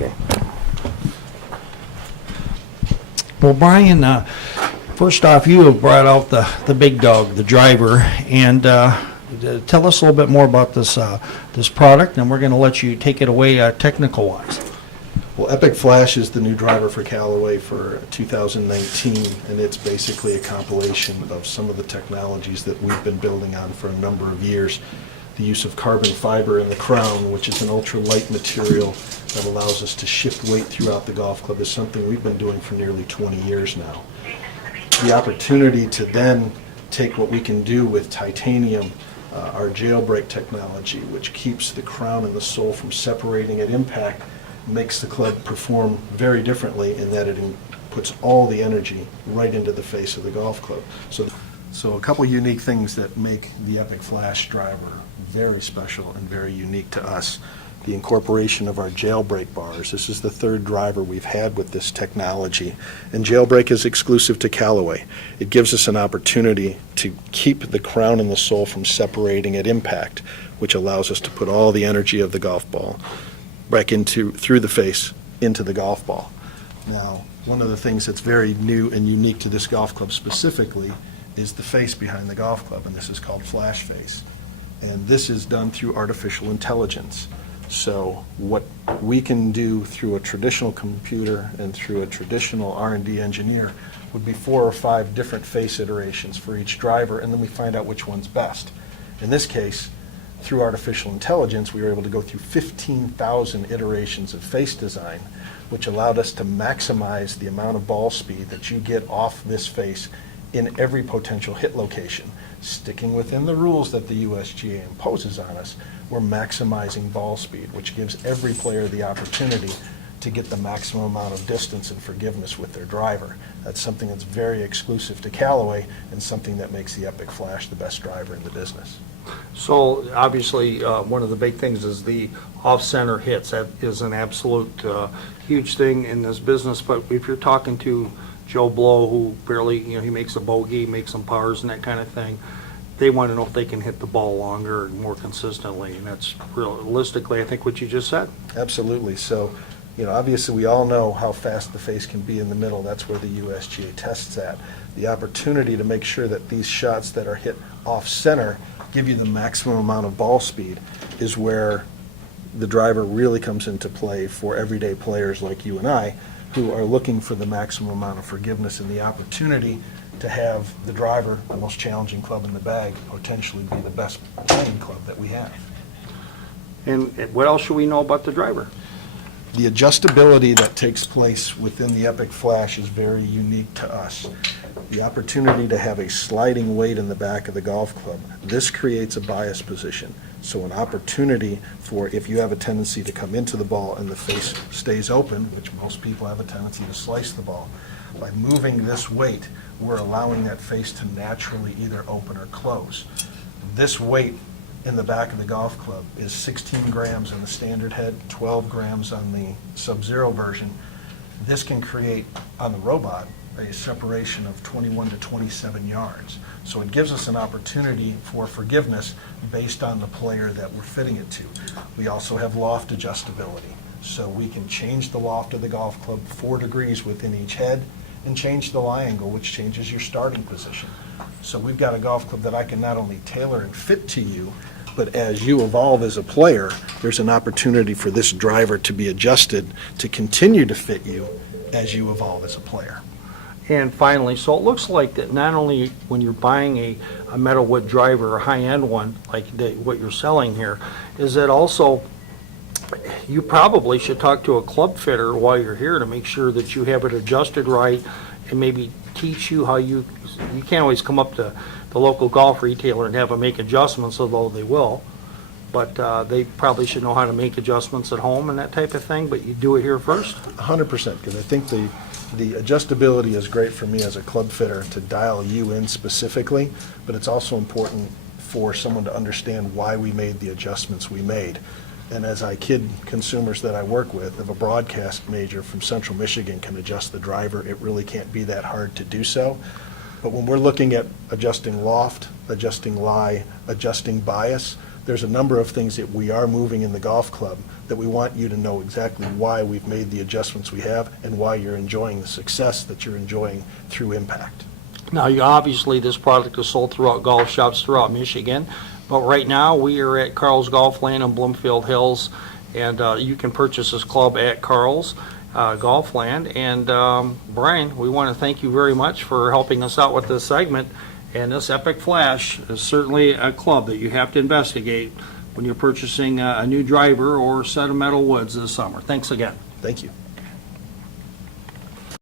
Okay. Well, Brian, first off, you have brought out the big dog, the driver, and tell us a little bit more about this this product, and we're going to let you take it away technical-wise. Well, Epic Flash is the new driver for Callaway for 2019, and it's basically a compilation of some of the technologies that we've been building on for a number of years. The use of carbon fiber in the crown, which is an ultra-light material that allows us to shift weight throughout the golf club, is something we've been doing for nearly 20 years now. The opportunity to then take what we can do with titanium, our jailbreak technology, which keeps the crown and the sole from separating at impact, makes the club perform very differently in that it puts all the energy right into the face of the golf club. So a couple unique things that make the Epic Flash driver very special and very unique to us. The incorporation of our jailbreak bars. This is the third driver we've had with this technology, and jailbreak is exclusive to Callaway. It gives us an opportunity to keep the crown and the sole from separating at impact, which allows us to put all the energy of the golf ball back through the face into the golf ball. Now, one of the things that's very new and unique to this golf club specifically is the face behind the golf club, and this is called Flash Face. And this is done through artificial intelligence. So what we can do through a traditional computer and through a traditional R&D engineer would be 4 or 5 different face iterations for each driver, and then we find out which one's best. In this case, through artificial intelligence, we were able to go through 15,000 iterations of face design, which allowed us to maximize the amount of ball speed that you get off this face in every potential hit location. Sticking within the rules that the USGA imposes on us, we're maximizing ball speed, which gives every player the opportunity to get the maximum amount of distance and forgiveness with their driver. That's something that's very exclusive to Callaway and something that makes the Epic Flash the best driver in the business. So obviously, one of the big things is the off-center hits. That is an absolute huge thing in this business. But if you're talking to Joe Blow, who barely, he makes a bogey, makes some pars and that kind of thing, they want to know if they can hit the ball longer and more consistently. And that's realistically, I think, what you just said. Absolutely. So, obviously we all know how fast the face can be in the middle. That's where the USGA tests at. The opportunity to make sure that these shots that are hit off-center give you the maximum amount of ball speed is where the driver really comes into play for everyday players like you and I, who are looking for the maximum amount of forgiveness and the opportunity to have the driver, the most challenging club in the bag, potentially be the best playing club that we have. And what else should we know about the driver? The adjustability that takes place within the Epic Flash is very unique to us. The opportunity to have a sliding weight in the back of the golf club, this creates a bias position. So an opportunity for, if you have a tendency to come into the ball and the face stays open, which most people have a tendency to slice the ball, by moving this weight, we're allowing that face to naturally either open or close. This weight in the back of the golf club is 16 grams on the standard head, 12 grams on the Sub-Zero version. This can create, on the robot, a separation of 21 to 27 yards. So it gives us an opportunity for forgiveness based on the player that we're fitting it to. We also have loft adjustability. So we can change the loft of the golf club 4 degrees within each head and change the lie angle, which changes your starting position. So we've got a golf club that I can not only tailor and fit to you, but as you evolve as a player, there's an opportunity for this driver to be adjusted to continue to fit you as you evolve as a player. And finally, so it looks like that not only when you're buying a metal wood driver, a high-end one, like what you're selling here, is that also you probably should talk to a club fitter while you're here to make sure that you have it adjusted right and maybe teach you how you can't always come up to the local golf retailer and have them make adjustments, although they will. But they probably should know how to make adjustments at home and that type of thing, but you do it here first? 100%, because I think the adjustability is great for me as a club fitter to dial you in specifically, but it's also important for someone to understand why we made the adjustments we made. And as I kid consumers that I work with, if a broadcast major from Central Michigan can adjust the driver, it really can't be that hard to do so. But when we're looking at adjusting loft, adjusting lie, adjusting bias, there's a number of things that we are moving in the golf club that we want you to know exactly why we've made the adjustments we have and why you're enjoying the success that you're enjoying through Impact. Now, obviously, this product is sold throughout golf shops throughout Michigan, but right now, we are at Carl's Golfland in Bloomfield Hills, and you can purchase this club at Carl's Golfland. And Brian, we want to thank you very much for helping us out with this segment, and this Epic Flash is certainly a club that you have to investigate when you're purchasing a new driver or set of metal woods this summer. Thanks again. Thank you.